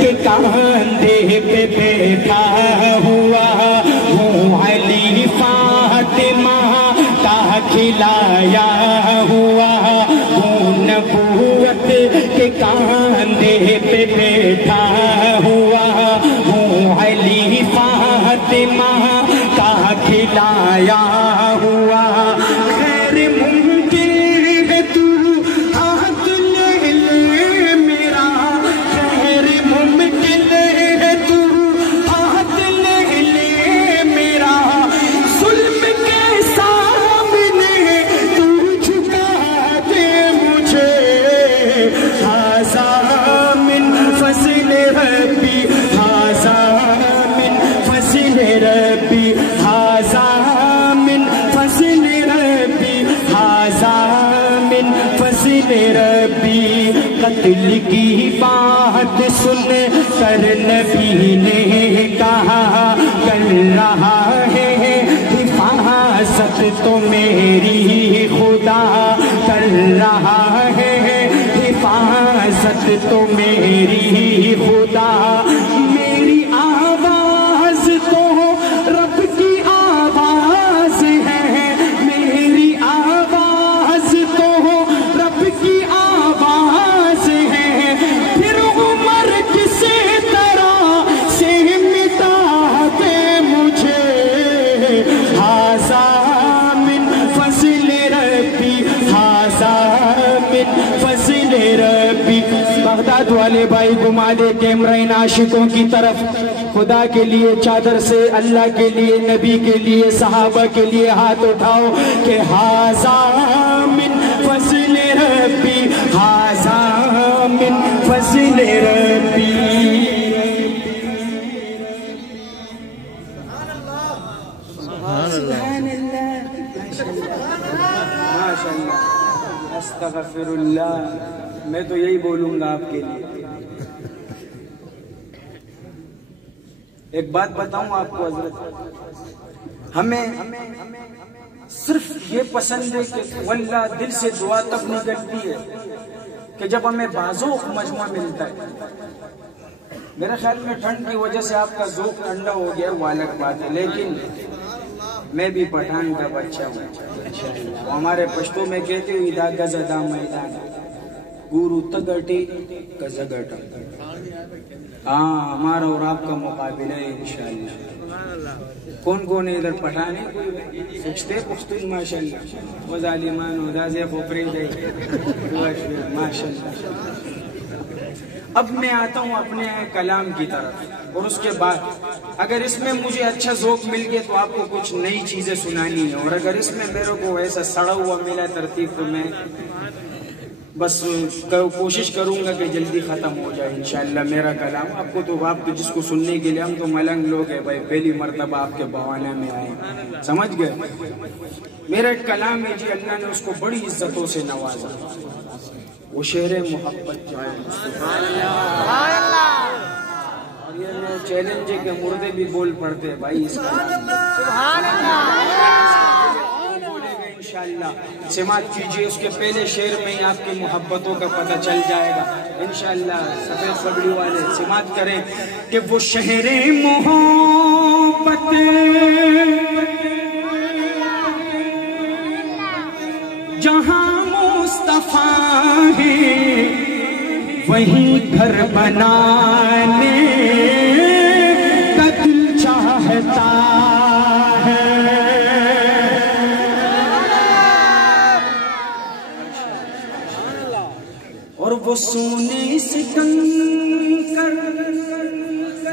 کے کاندھے پہ بیٹھا ہوا ہوں، علی فاطمہ کا کھلایا ہوا ہوں، نبوت کے کاندھے پہ بیٹھا ہوا ہوں، علی فاطمہ کا کھلایا ہوا خیر ممکن ہے تو ہاتھ لے لے میرا، خیر ممکن ہے تو ہاتھ لے لے میرا، ظلم کے سامنے تو جھکا دے مجھے، ھذا من فضل ربی، ھذا من فضل ربی، ھذا من فضل ربی، ھذا من فضل ربی۔ قتل کی بات سن کر نبی نے کہا کر رہا ہے حفاظت تو میری خدا کر رہا ہے، حفاظت تو میری خدا، میری آواز تو رب کی آواز ہے، میری آواز تو رب کی آواز ہے، پھر عمر کسی طرح سے مٹا دے مجھے، ھذا من فضل ربی، ھذا من فضل ربی۔ بغداد والے بھائی گھما دے کیمرہ ان عاشقوں کی طرف، خدا کے لیے چادر سے، اللہ کے لیے، نبی کے لیے، صحابہ کے لیے ہاتھ اٹھاؤ کہ ھذا من فضل ربی، ھذا من فضل ربی۔ سبحان اللہ، ماشاء اللہ، استغفر اللہ۔ میں تو یہی بولوں گا آپ کے لیے۔ ایک بات بتاؤں آپ کو حضرت، ہمیں صرف یہ پسند ہے کہ واللہ دل سے دعا تب نکلتی ہے کہ جب ہمیں بازوق مجمع ملتا ہے۔ میرے خیال میں ٹھنڈ کی وجہ سے آپ کا ذوق ٹھنڈا ہو گیا وہ الگ بات ہے، لیکن میں بھی پٹھان کا بچہ ہوں۔ ہمارے پشتو میں کہتے ہیں ادا گزدا میدان گورو تگٹی گزگٹا، ہاں ہمارا اور آپ کا مقابلہ ہے انشاءاللہ۔ کون کون ہے ادھر پٹھان ہے؟ سچتے پختون ماشاءاللہ، و ظالمان و دازے خوپری دے ماشاءاللہ۔ اب میں آتا ہوں اپنے کلام کی طرف، اور اس کے بعد اگر اس میں مجھے اچھا ذوق مل گیا تو آپ کو کچھ نئی چیزیں سنانی ہے، اور اگر اس میں میرے کو ایسا سڑا ہوا ملا ترتیب تو میں بس کوشش کروں گا کہ جلدی ختم ہو جائے انشاءاللہ میرا کلام۔ آپ کو تو آپ کو جس کو سننے کے لیے، ہم تو ملنگ لوگ ہیں بھائی، پہلی مرتبہ آپ کے بوانے میں آئے، سمجھ گئے؟ میرا ایک کلام ہے جی، اللہ نے اس کو بڑی عزتوں سے نوازا، وہ شعر محبت جو ہے، اور یہ میں چیلنج ہے کہ مردے بھی بول پڑتے ہیں بھائی اس کلام میں، بولے گا انشاءاللہ۔ سماعت کیجئے، اس کے پہلے شعر میں ہی آپ کی محبتوں کا پتہ چل جائے گا انشاءاللہ۔ سفید پگڑی والے سماعت کریں کہ وہ شہر محبت جہاں مصطفیٰ ہے وہیں گھر بنانے کا دل چاہتا ہے، اور وہ سونے سے کنکر،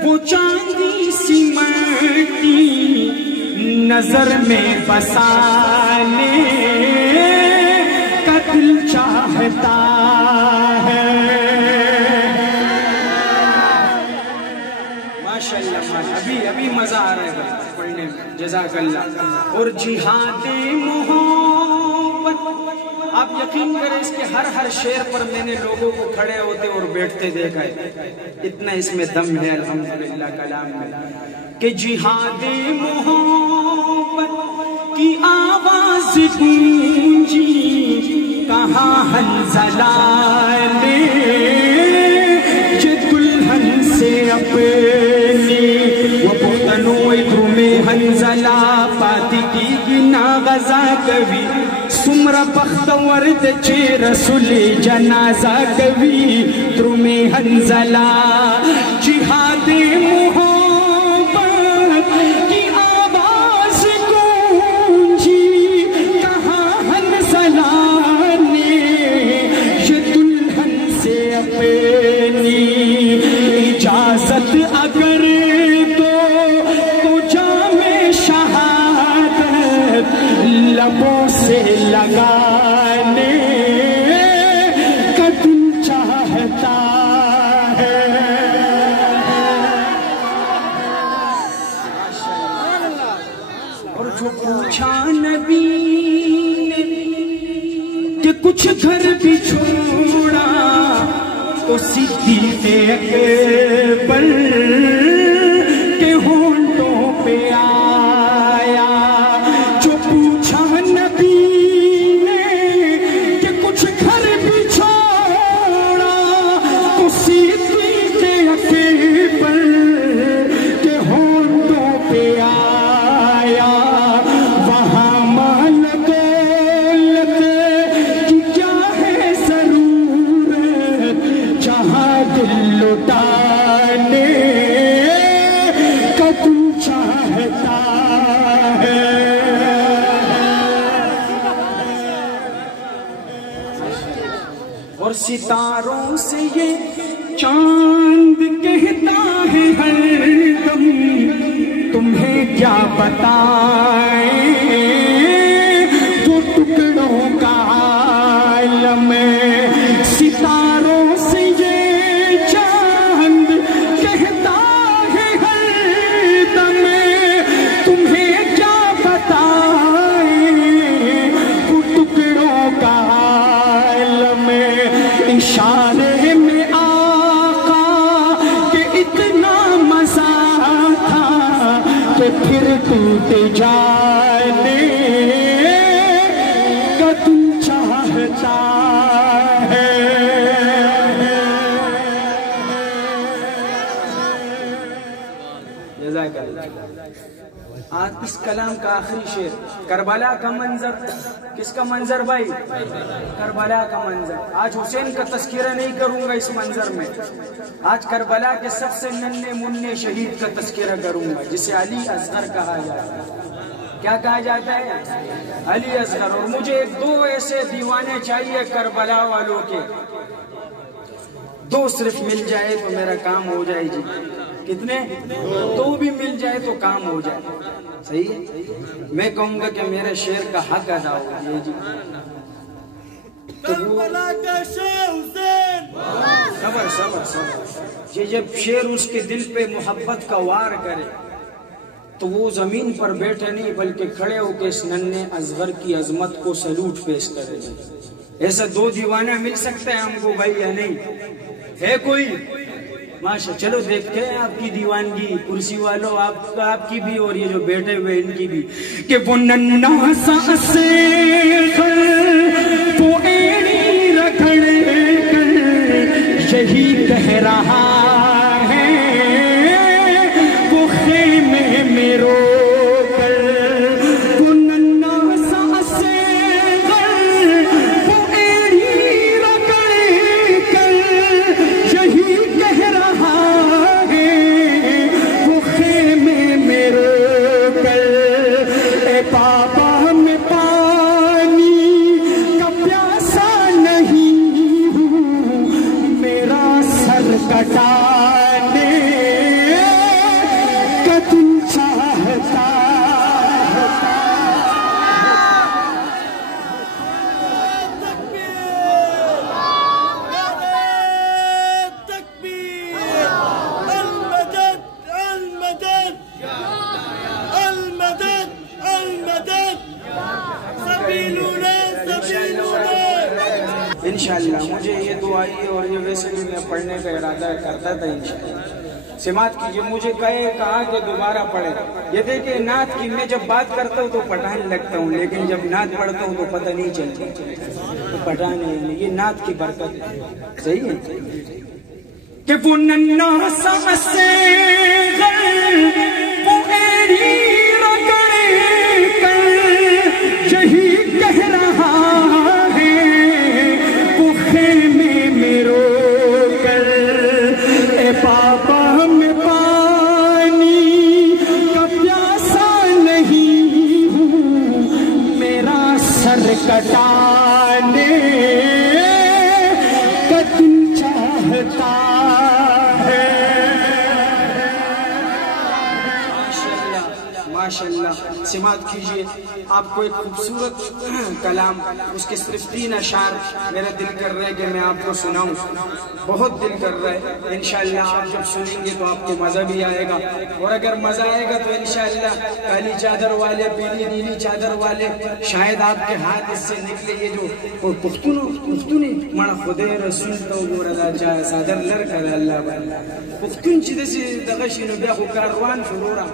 وہ چاندی سی مٹی نظر میں بسانے کا دل چاہتا ہے۔ ماشاءاللہ، ابھی مزہ آ رہا ہے پڑھنے میں، جزاک اللہ۔ اور جہاد محبت، آپ یقین کریں اس کے ہر شعر پر میں نے لوگوں کو کھڑے ہوتے اور بیٹھتے دیکھا ہے، اتنا اس میں دم ہے الحمدللہ کلام میں، کہ جہاد محبت کی آواز گونجی کہاں حنظلہ نے یہ دلہن سے اپنی وہ پختنو ادرم حنزلہ پاتی کی گنا غزا کبھی سمرا بختور چے رسول جنازہ کبھی درم حنزلہ جہاد محبت کی آواز گونجی کہاں حنزلہ نے یہ دلہن سے اپنی اجازت اگر دو تو جام شہادت لبوں سے لگانے کا دل چاہتا ہے. اور جو پوچھا نبی نے کہ کچھ گھر بھی چھوڑا تو صدیق اکبر کے ہونٹوں پہ آیا. جو پوچھا نبی نے کہ کچھ گھر بھی چھوڑا تو صدیق اکبر کے ہونٹوں پہ آیا. وہاں مال دولت کی کیا ہے ضرورت جہاں دل لٹانے کا تو چاہتا ہے. اور ستاروں سے یہ چاند کہتا ہے ہر دم تمہیں کیا بتائیں وہ ٹکڑوں کا عالم. ستاروں سے یہ چاند کہتا ہے ہر دم تمہیں کیا بتائیں وہ ٹکڑوں کا عالم. اشارے میں آقا کہ اتنا مزہ تھا کہ پھر ٹوٹ جانے کا تو چاہتا ہے. جزاک اللہ. آج اس کلام کا آخری شعر کربلا کا منظر. کس کا منظر بھائی؟ کربلا کا منظر. آج حسین کا تذکرہ نہیں کروں گا اس منظر میں. آج کربلا کے سب سے ننھے منھے شہید کا تذکرہ کروں گا جسے علی اصغر کہا جاتا ہے. کیا کہا جاتا ہے؟ علی اصغر. اور مجھے دو ایسے دیوانے چاہیے کربلا والوں کے. دو صرف مل جائے تو میرا کام ہو جائے جی. کتنے؟ دو بھی مل جائے تو کام ہو جائے. صحیح ہے. میں کہوں گا کہ میرے شعر کا حق ادا ہو جی. کربلا کا شاہ حسین. صبر صبر صبر. یہ جب شعر اس کے دل پہ محبت کا وار کرے تو وہ زمین پر بیٹھے نہیں بلکہ کھڑے ہو کے اس ننھے اصغر کی عظمت کو سلوٹ پیش کرے. ایسا دو دیوانہ مل سکتا ہے ہم کو بھائی یا نہیں؟ ہے کوئی؟ ماشاء. چلو دیکھتے ہیں آپ کی دیوانگی. کرسی والوں آپ کی بھی اور یہ جو بیٹھے ہوئے ان کی بھی. کہ وہ ننھا سا اصغر وہ ایڑی رگڑ کر یہی کہہ رہا ہے وہ خیمے میں رو کر. وہ ننھا سا اصغر وہ ایڑی رگڑ کر یہی کہہ رہا ہے وہ خیمے میں رو کر. اے بابا میں پانی کا پیاسا نہیں ہوں میرا سر کٹانے کا دل چاہتا ہے. تکبیر. المدد المدد المدد المدد. سبیلنا سبیلنا. انشاءاللہ مجھے یہ دعائی اور یہ ویسے بھی میں پڑھنے کا ارادہ کرتا تھا. انشاءاللہ سماعت کیجئے. مجھے کہا کہ دوبارہ پڑھے. یہ دیکھیں نعت کی میں جب بات کرتا ہوں تو پٹھان لگتا ہوں لیکن جب نعت پڑھتا ہوں تو پتہ نہیں چلتا تو پٹھان نہیں. یہ نعت کی برکت ہے. صحیح ہے. کہ وہ ننّا سا سے غل وہ ایڑی رگڑ کر یہی کہہ رہا ہے وہ خیمے میں رو کر اے بابا میں پانی کا پیاسا نہیں ہوں میرا سر کٹانے کا دل چاہتا ماشاءاللہ سماعت کیجئے آپ کو ایک خوبصورت کلام اس کے صرف 3 اشعار میرا دل کر رہا ہے کہ میں آپ کو سناؤں بہت دل کر رہا ہے انشاءاللہ آپ جب سنیں گے تو آپ کو مزہ بھی آئے گا اور اگر مزہ آئے گا تو انشاءاللہ کالی چادر والے پیلی نیلی چادر والے شاید آپ کے ہاتھ اس سے نکلے یہ جو پختونی مڑا خدے رسول تو گورا جا صادر لر کر اللہ والا پختون چیزے سے دغشی نبیہ کو کاروان شرورا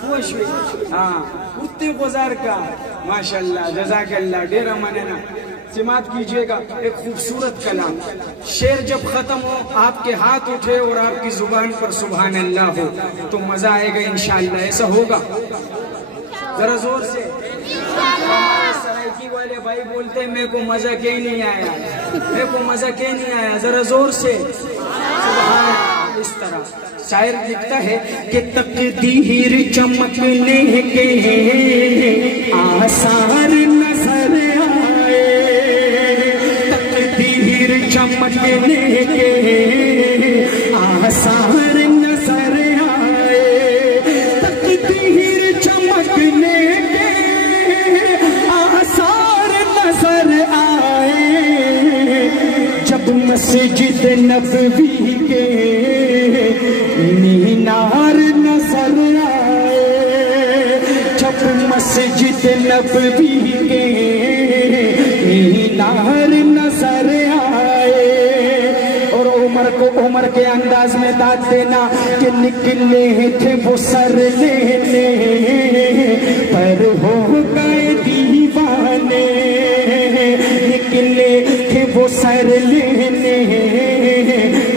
خوش بھی ہاں اتنے گزار کا ماشاءاللہ جزاک اللہ ڈیرہ مننا سماعت کیجئے گا ایک خوبصورت کلام شعر جب ختم ہو آپ کے ہاتھ اٹھے اور آپ کی زبان پر سبحان اللہ ہو تو مزہ آئے گا انشاءاللہ ایسا ہوگا ذرا زور سے سرائکی والے بھائی بولتے ہیں میں کو مزہ کہیں نہیں آیا میں کو مزہ کہیں نہیں آیا ذرا زور سے سبحان اس طرح شاعر لکھتا ہے کہ تقدیر چمکنے کے آثار نظر آئے تقدیر چمکنے کے آثار نظر آئے تقدیر چمکنے کے آثار نظر آئے جب مسجد نبوی کے مینار نظر آئے جب مسجد نبوی کے مینار نظر آئے اور عمر کے انداز میں داد دینا کہ نکلے تھے وہ سر لینے پر ہو گئے دیوانے نکلے تھے وہ سر لینے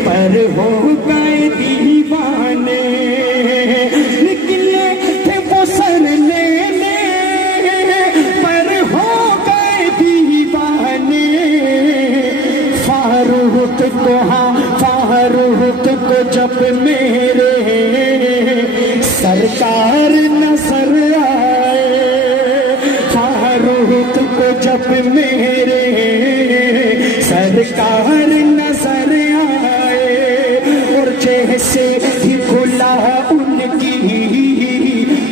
پر ہو گئے دیوانے نکلے تھے وہ سر لینے پر ہو گئے دیوانے فاروق کو ہاں فاروق کو جب میرے سرکار نظر آئے فاروق کو جب میرے سرکار نظر آئے اور جیسے ہی کھلا ان کی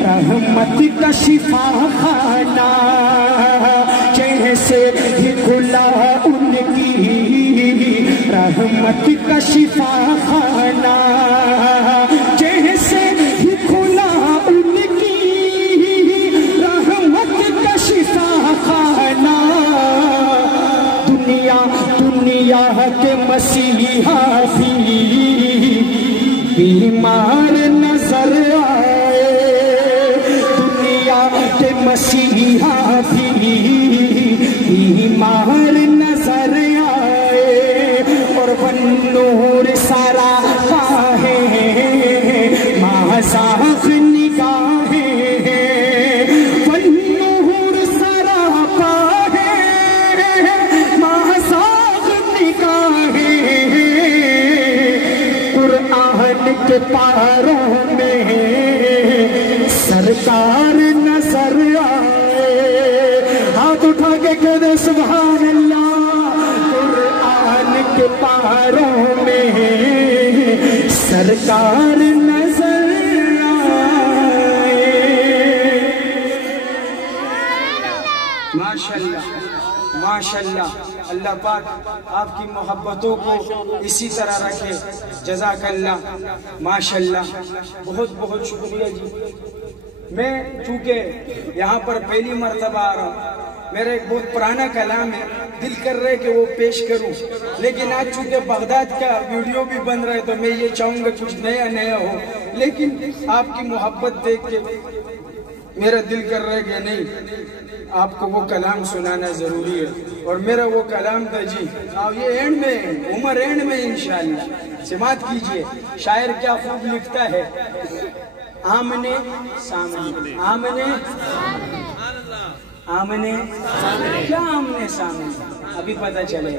رحمت کا شفا خانہ جیسے ہی کھلا ان کی رحمت کا شفا خانہ جیسے ہی کھلا ان کی رحمت کا شفا خانہ دنیا کے مسیحا بھی بیمار نظر آئے دنیا کے مسیحا بھی بیمار نظر آئے اور وہ نور سارا ہے ماذاق نگاہیں وہ نور سارا کے پاروں میں سرکار نظر آئے ہاتھ اٹھا کے کہہ دے سبحان اللہ قرآن کے پاروں میں سرکار نظر آئے ماشاءاللہ ماشاءاللہ اللہ پاک آپ کی محبتوں کو اسی طرح رکھے جزاک اللہ ماشاءاللہ بہت بہت شکریہ جی میں چونکہ یہاں پر پہلی مرتبہ آ رہا ہوں میرا ایک بہت پرانا کلام ہے دل کر رہے کہ وہ پیش کروں لیکن آج چونکہ بغداد کا ویڈیو بھی بن رہا ہے تو میں یہ چاہوں گا کچھ نیا ہو لیکن آپ کی محبت دیکھ کے میرا دل کر رہا ہے کہ نہیں آپ کو وہ کلام سنانا ضروری ہے اور میرا وہ کلام تھا جی یہ اینڈ میں عمر اینڈ میں انشاءاللہ سماعت کیجئے، شاعر کیا خوب لکھتا ہے، آمنے سامنے، آمنے آمنے کیا آمنے سامنے، ابھی پتہ چلے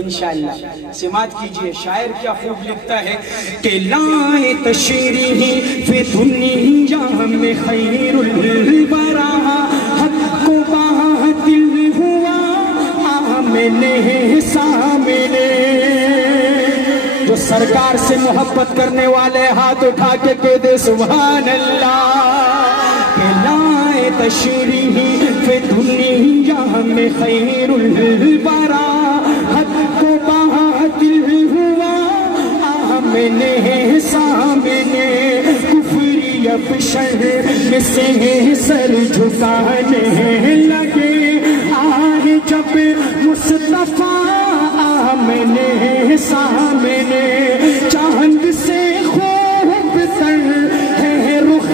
انشاءاللہ۔ سماعت کیجئے، شاعر کیا خوب لکھتا ہے کہ لائے تشریح فی دنیا میں خیر البرا، حق کو باطل ہوا آمنے سامنے۔ جو سرکار سے محبت کرنے والے ہاتھ اٹھا کے کہہ دے سبحان اللہ۔ کہ لائے تشریح فی دنیا میں خیر البرا، حق کو باطل ہوا آمنے سامنے۔ کفری افشر میں سے سر جھکانے لگے، آئے جب مصطفیٰ آمنے سامنے۔ چاند سے خوب تر ہے رخ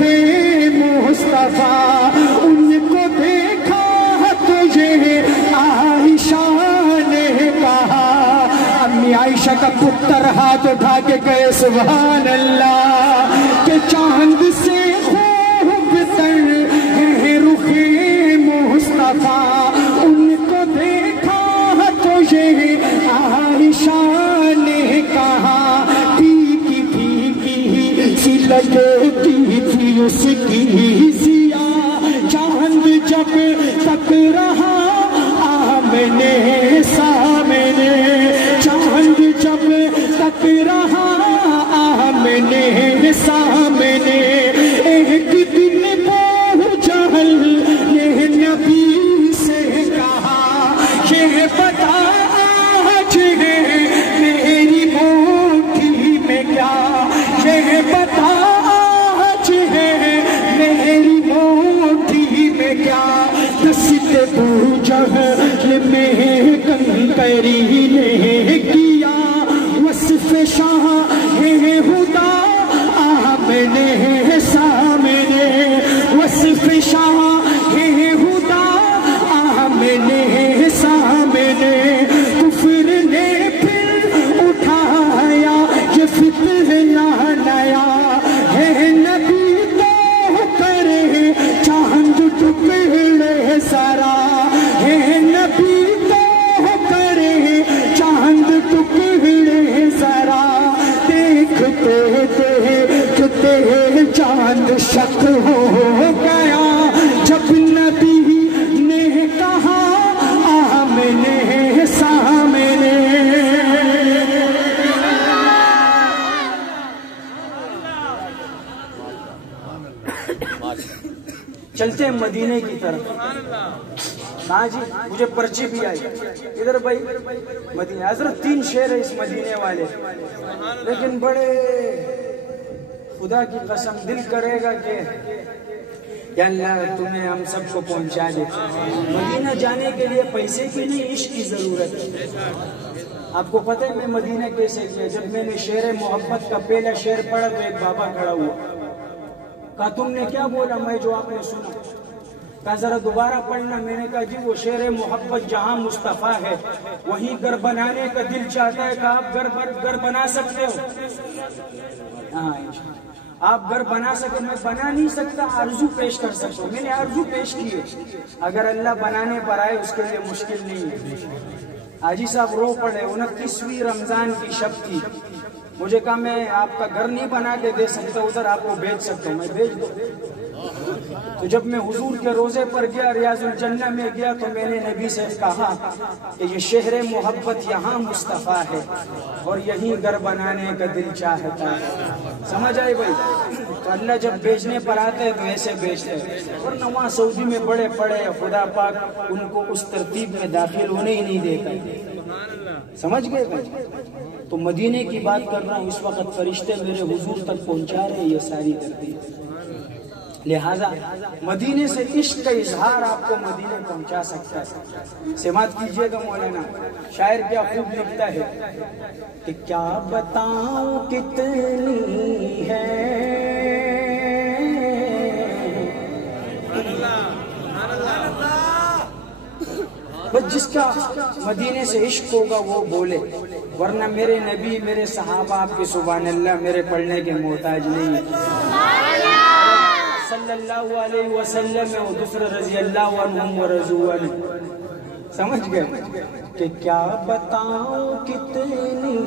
مصطفیٰ، ان کو دیکھا تو یہ عائشہ نے کہا، امی عائشہ کا پتر ہاتھ اٹھا کے کہے سبحان اللہ۔ کہ چاند سے خوب تر ہے رخ مصطفیٰ، ان کو دیکھا تو یہ عائشہ نے کہا، پھیکی پھیکی سی لگتی تھی اس کی ضیاء، چاند جب تک رہا آمنے سامنے، چاند جب تک رہا آمنے سامنے۔ ایک دن ابو جہل نے نبی سے کہا، یہ بتا آج ہے میری مٹھی میں کیا، یہ بتا آج ہے میری مٹھی میں کیا۔ دست ابو جہل میں کنکری نے کیا، وصف شاہ ہے خدا آمنے سامنے، وصف شاہ ہے خدا آمنے سامنے۔ کفر نے پھر اٹھایا یہ فتنہ نیا، ہے نبی تو کرے چاند ٹکڑے سارا، ہے نبی تو کرے چاند ٹکڑے ذرا۔ دیکھتے دیکھتے چاند شک ہو گیا، جب نبی نے کہا آمنے سامنے۔ چلتے ہیں مدینے کی طرف۔ ہاں جی، مجھے پرچی بھی آئی ادھر بھائی مدینہ۔ حضرت 3 شعر ہے اس مدینے والے، لیکن بڑے خدا کی قسم دل کرے گا کہ یا اللہ تمہیں ہم سب کو پہنچا دے۔ مدینہ جانے کے لیے پیسے کی نہیں، عشق کی ضرورت ہے۔ آپ کو پتہ ہے میں مدینہ کیسے کیا؟ جب میں نے شعر محبت کا پہلا شعر پڑھا تو ایک بابا کھڑا ہوا، کہا تم نے کیا بولا؟ میں جو آپ نے سنا۔ کہا ذرا دوبارہ پڑھنا۔ میں نے کہا جی وہ شعر محبت جہاں مصطفیٰ ہے وہیں گھر بنانے کا دل چاہتا ہے۔ کہ آپ گھر بنا سکتے ہو؟ ہاں آپ گھر بنا سکتے، میں بنا نہیں سکتا، آرزو پیش کر سکتا ہوں۔ میں نے آرزو پیش کی ہے، اگر اللہ بنانے پر آئے اس کے لیے مشکل نہیں ہے۔ حاجی صاحب رو پڑے، 29ویں رمضان کی شب تھی۔ مجھے کہا میں آپ کا گھر نہیں بنا کے دے سکتا، ادھر آپ کو بھیج سکتا ہوں، میں بھیج دو۔ تو جب میں حضور کے روزے پر گیا، ریاض الجنہ میں گیا، تو میں نے نبی سے کہا کہ یہ شہر محبت یہاں مصطفیٰ ہے اور یہیں گھر بنانے کا دل چاہتا ہے۔ سمجھ آئی بھائی؟ تو اللہ جب بیچنے پر آتے ہیں تو ایسے بیچتے ہیں، ورنہ وہاں سعودی میں بڑے پڑے خدا پاک ان کو اس ترتیب میں داخل ہونے ہی نہیں دیتا۔ سمجھ گئے بھائی؟ تو مدینے کی بات کر رہا ہوں، اس وقت فرشتے میرے حضور تک پہنچا رہے ہیں یہ ساری ترتیب۔ لہذا مدینے سے عشق کا اظہار آپ کو مدینے پہنچا سکتا ہے۔ سماعت کیجئے گا مولانا، شاعر کیا خوب لکھتا ہے کہ کیا بتاؤں کتنی ہے بس جس کا مدینے سے عشق ہوگا وہ بولے۔ ورنہ میرے نبی میرے صحابہ آپ کے سبحان اللہ میرے پڑھنے کے محتاج نہیں صلی اللہ علیہ وسلم اور دوسرے رضی اللہ عنہم ورضوا عنہ. سمجھ گئے کہ کیا بتاؤں کتنی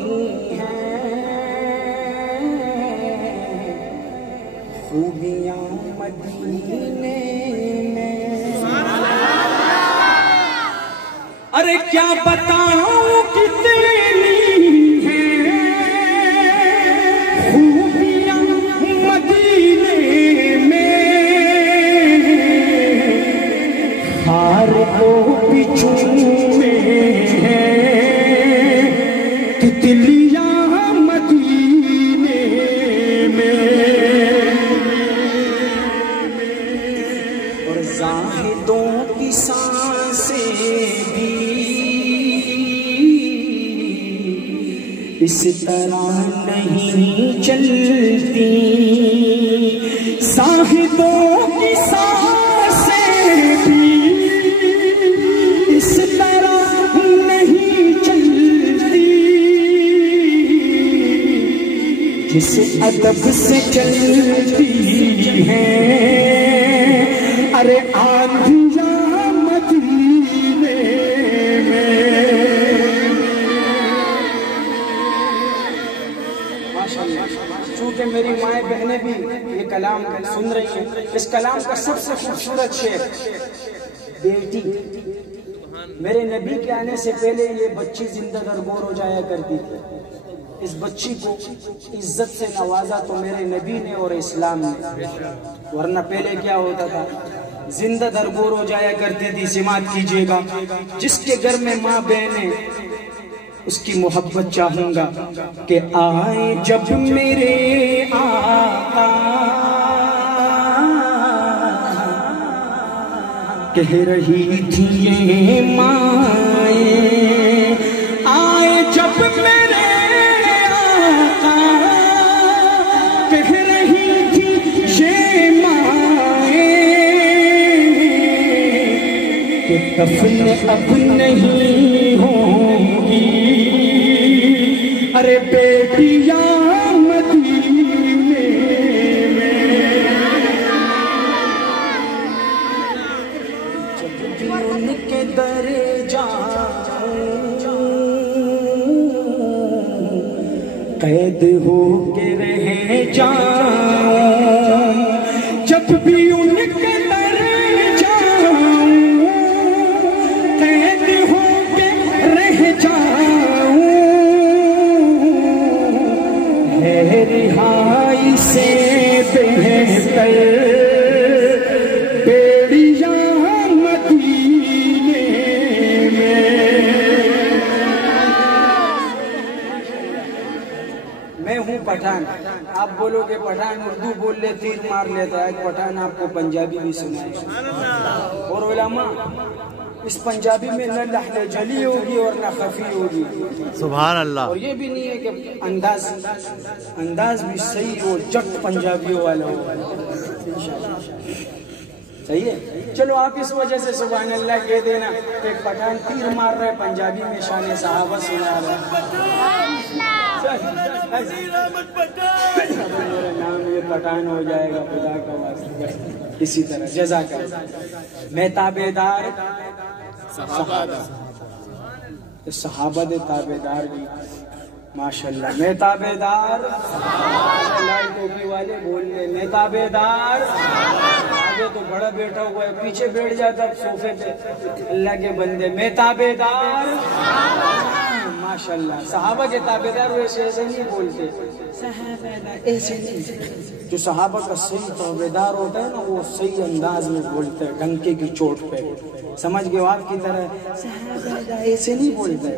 ہیں خوبیاں مدینے میں. ارے کیا بتاؤں کتنی ہیں خوبیاں مدینے میں ہار کو بچھو میں تتلیاں مدینے میں اور زاہدوں کی سانسیں بھی اس طرح نہیں چلتی. زاہدوں کی سانسیں بھی اس طرح نہیں چلتی جس ادب سے چلتی ہیں. ارے آندھیاں مدینے میں. چونکہ میری مائیں بہنیں بھی یہ کلام سن رہی ہیں. اس کلام کا سب سے خوبصورت شعر بیٹی. میرے نبی کے آنے سے پہلے یہ بچی زندہ درگور ہو جایا کرتی تھی. اس بچی کو عزت سے نوازا تو میرے نبی نے اور اسلام نے. ورنہ پہلے کیا ہوتا تھا زندہ درگور ہو جایا کرتی تھی. سماعت کیجئے گا جس کے گھر میں ماں بہنیں اس کی محبت چاہوں گا کہ آئے جب میرے آقا کہہ رہی تھی یہ مائیں. آئے جب میرے آقا کہہ رہی تھی یہ مائیں کہ دفن اب نہیں ہوگی. ارے بیٹیاں مدینے میں جب بھی ان کے در جاؤں قید ہو کے رہ جاؤں. جب بھی ان کے در جاؤں قید ہو کے رہ جاؤں. ہے رہائی سے بہتر بیڑیاں مدینے میں ہوں پٹھان. آپ بولو گے پٹھان اردو بول لے تیر مار لیتا ہے. پٹھان آپ کو پنجابی بھی سنائے. اور علماء اس پنجابی میں نہ لہجہ جلی ہوگی اور نہ خفی ہوگی. سبحان اللہ. اور یہ بھی نہیں ہے کہ انداز بھی صحیح ہو جٹ پنجابیوں والا ہو. صحیح ہے. چلو آپ اس وجہ سے سبحان اللہ کہہ دینا کہ پٹھان تیر مار رہے پنجابی میں شان صحابہ سنا رہے. میرا نام یہ پٹھان ہو جائے گا خدا کا واسطہ. اسی طرح جزاک اللہ. میں تابع دار صحابہ دے تابع دار بھی ماشاءاللہ. میں تابع دار لال ٹوپی والے بول لے میں تابع دار. آگے تو بڑا بیٹھا ہوا ہے پیچھے بیٹھ جاتا صوفے پہ. اللہ کے بندے میں تابع دار ماشاءاللہ. صحابہ کے تابع دار ویسے ایسے نہیں بولتے. صحابہ ایسے نہیں. جو صحابہ کا صحیح تابع دار ہوتا ہے نا وہ صحیح انداز میں بولتا ہے ڈنکے کی چوٹ پہ. سمجھ گئے آپ کی طرح صحابہ ایسے نہیں بولتا ہے.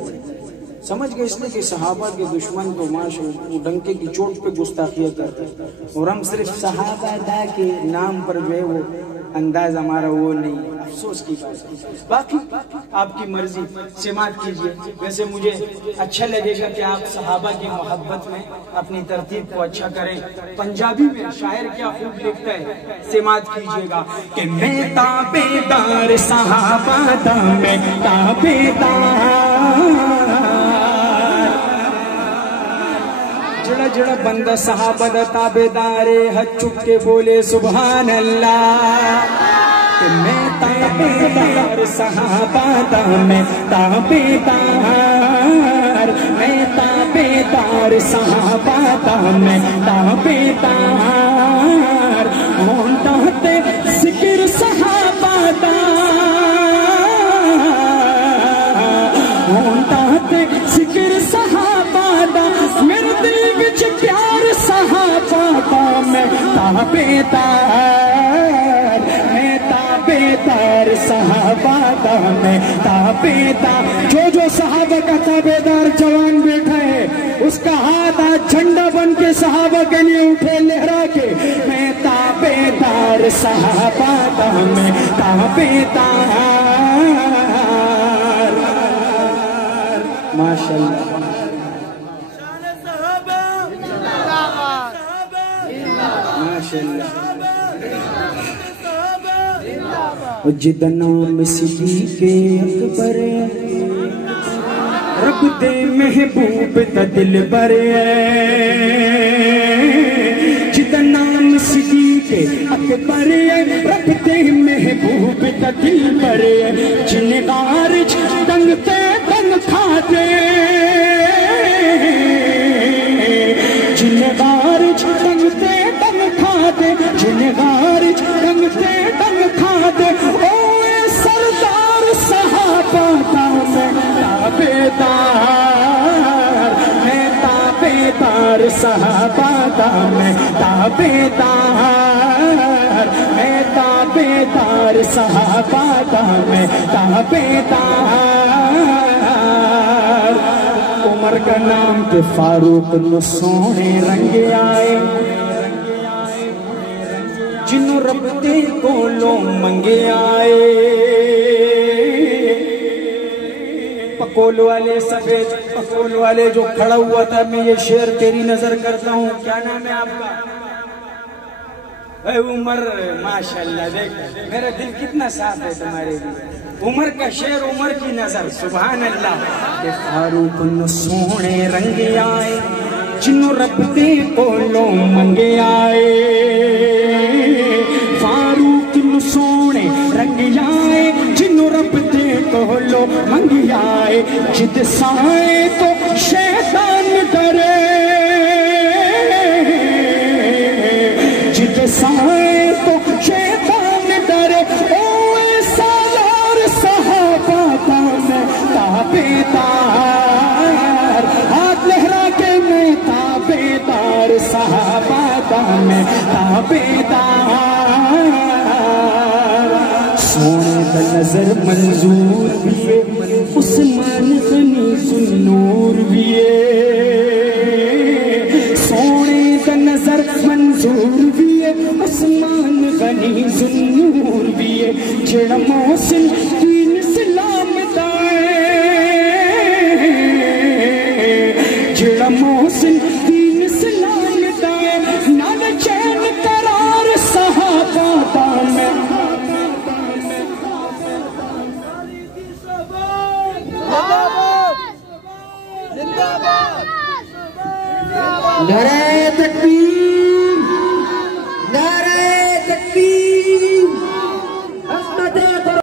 سمجھ گئے اس لیے کہ صحابہ کے دشمن تو ماشاءاللہ ڈنکے کی چوٹ پہ گستاخیاں کرتے ہیں. اور ہم صرف صحابہ دا کے نام پر جو ہے وہ انداز ہمارا وہ نہیں. افسوس کی بات ہے. باقی آپ کی مرضی سماعت کیجئے. ویسے مجھے اچھا لگے گا کہ آپ صحابہ کی محبت میں اپنی ترتیب کو اچھا کریں. پنجابی میں شاعر کیا خوب لکھتا ہے سماعت کیجئے گا کہ میں تابع دار صحابہ دا میں تابع دار والا جڑا بندہ صحابہ دا تابعدارے ہتھ چک کے بولے سبحان اللہ کہ میں تابعدار صحابہ دا میں تابعدار میں تابعدار صحابہ دا میں تابعدار ہوندا تے ذکر صحابہ دا ہوندا تے ذکر صحابہ دا میرے دل وچ پیار صحابہ دا میں تابعدار صحابہ دا میں تابعدار جو صحابہ کا تابعدار جوان بیٹھا ہے اس کا ہاتھ آج جھنڈا بن کے صحابہ کے لیے اٹھے لہرا کے میں تابعدار صحابہ دا میں تابعدار ماشاءاللہ ماشاءاللہ جد نام صدیق اکبر رب دے محبوب تا دل بر جد نام صدیق اکبر رب دے محبوب تا دل بر جن غارج تنگ تے تنگ کھا دے جن غارج تنگ تے تنگ کھا دے جن غارج تنگ تے تنگ کھا دے اوے سردار صحابہ دا میں تابعدار میں تابعدار صحابہ دا میں تابعدار میں تابعدار صحابہ دا میں تابعدار عمر کا نام کے فاروق نو سونے رنگ آئے جنوں رب دے کولوں منگے آئے پکول والے سفید پکول والے جو کھڑا ہوا تھا میں یہ شعر تیری نظر کرتا ہوں کیا نام ہے آپ کا اے عمر ماشاءاللہ دیکھ میرا دل کتنا صاف ہے تمہارے لیے عمر کا شعر عمر کی نظر سبحان اللہ کہ فاروق نو سونے رنگ آئے جنوں رب دے کولوں منگے آئے فاروق نو سونے رنگ آئے جنوں رب دے کولوں منگے آئے جد سائے تو شیطان ڈرے جد سائے تو شیطان ڈرے اوے سالار صحابہ دا میں تابعدار ہاتھ لہرا کے میں تابعدار صحابہ دا میں تابعدار سونے دا نظر منظور بھی ہے عثمان غنی ذوالنور بھی ہے سونے دا نظر منظور بھی ہے عثمان غنی ذوالنور بھی ہے جڑا محسن دین اسلام دا جڑا محسن دین اسلام دا نال چین قرار صحابہ دا میں نعرہ تکبیر